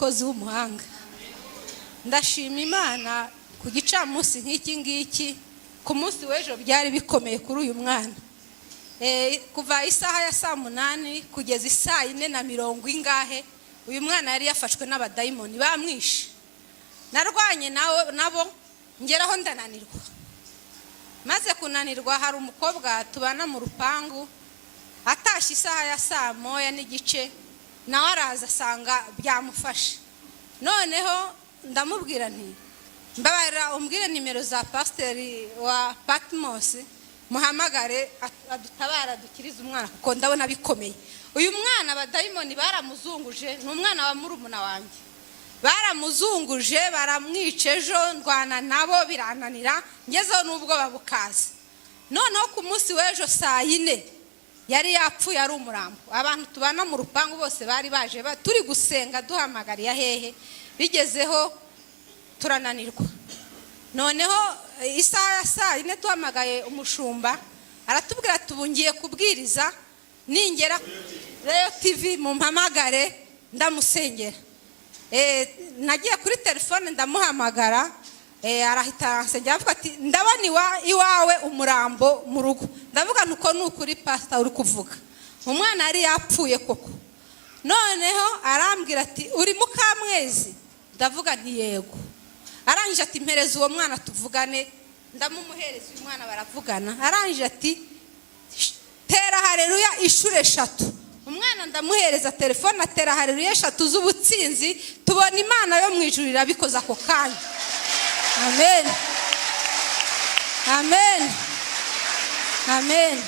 umukozi w'umuhanga. Ndashima Imana ku gicamunsi nk'iki ngiki, ku munsi w'ejo byari bikomeye kuri uyu mwana. Kuva isaha ya 8 kugeza isaa 4:40 ingahe, uyu mwana yari yafashwe n'abadayimoni bamwishe. Narwanye nabo ngeraho ndananirwa. Maze kunanirwa, hari umukobwa tubana mu rupangu atashye isaha ya 1:09 nawe araza asanga byamufashe. Noneho ndamubwira nti mbabarira umbwire nimero za pasiteri wa Patmos muhamagare adutabara dukiriza umwana kuko ndabona bikomeye. Uyu mwana abadayimoni baramuzunguje, ni umwana wa murumuna wanjye. Baramuzunguje baramwica, ejo ndwana nabo birananira, ngezeho n'ubwoba bukaza. Noneho ku munsi w'ejo saa 4 yari yapfuye ari umurambo. Abantu tubana mu rupangu bose bari baje turi gusenga duhamagariye hehe, bigezeho turananirwa. Noneho isaha ya saa 4 duhamagaye umushumba, aratubwira tubungiye kubwiriza, ningera Rayo TV mumpamagare ndamusengera. Nagiye kuri telefone ndamuhamagara, arahita ansengera avuga ati ndabona iwawe umurambo mu rugo. Ndavuga nuko nukuri pastor uri kuvuga, umwana ari yapfuye koko. Noneho arambwira ati uri Mukamwezi? Ndavuga nti yego. Arangije ati mpereza uwo mwana tuvugane. Ndamumuhereza uyu mwana baravugana. Arangije ati tera haleluya ishure 3. Umwana ndamuhereza telefone atera haleluya 3 z'ubutsinzi, tubona Imana yo mwijuru irabikoza ako kanya. Amen. Amen. Amen.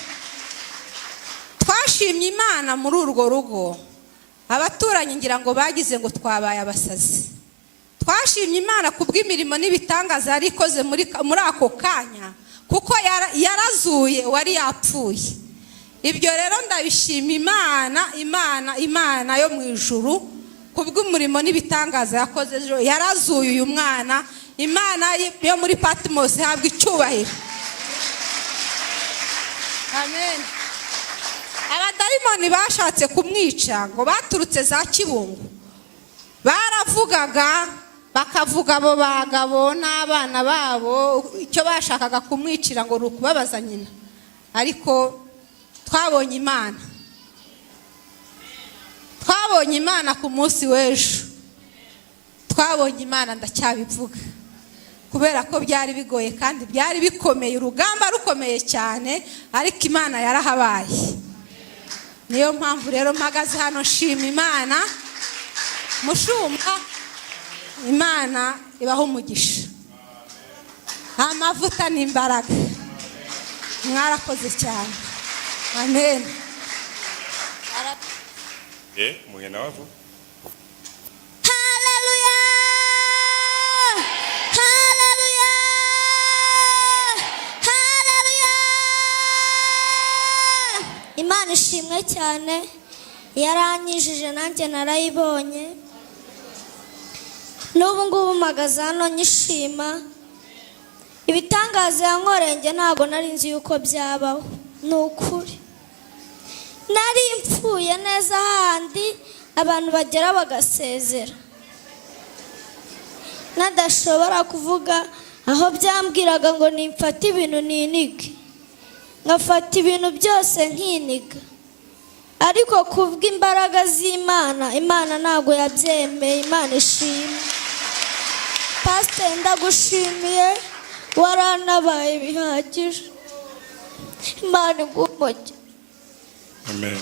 Twashimye Imana muri urwo rugo. Abaturanyi ngira ngo bagize ngo twabaye abasazi. Twashimye Imana kubw'imirimo n'ibitangaza yari ikoze muri ako kanya, kuko yarazuye wari yapfuye. Ibyo rero ndabishima Imana yo mu ijuru kubw'umurimo n'ibitangaza yakoze ejo, yarazuye uyu mwana. Imana yo muri Patmos habwa icyubahiro. Amen. Abadayimoni bashatse kumwica ngo baturutse za Kibungo, baravugaga bakavuga abo bagabo n'abana babo icyo bashakaga kumwicira ngo rukubabaza nyina, ariko twabonye Imana ku munsi w'ejo. Twabonye Imana, ndacyabivuga kubera ko byari bigoye kandi byari bikomeye, urugamba rukomeye cyane, ariko Imana yarahabaye. Niyo mpamvu rero mpagaze hano nshima Imana. Mushumba, Imana ibaho umugisha, amavuta n'imbaraga, mwarakoze cyane. Amen. Muhena wavu. Haleluya! Haleluya! Haleluya! Imana ishimwe cyane, yaranyijije nanjye narayibonye. N'ubu ngubu mpagaze hano nyishima. Ibitangaza yankoreye ntabwo nari nzi yuko byabaho. Ni ukuri nari mpfuye neza handi abantu bagera bagasezera, nadashobora kuvuga aho byambwiraga ngo nimfate ibintu ninige, ngafata ibintu byose nkiniga. Ariko kubw'imbaraga z'Imana, Imana ntabwo yabyemeye. Imana ishimwe. Pastor ndagushimiye, waranabaye bihagije. Imana igumuke. Amen.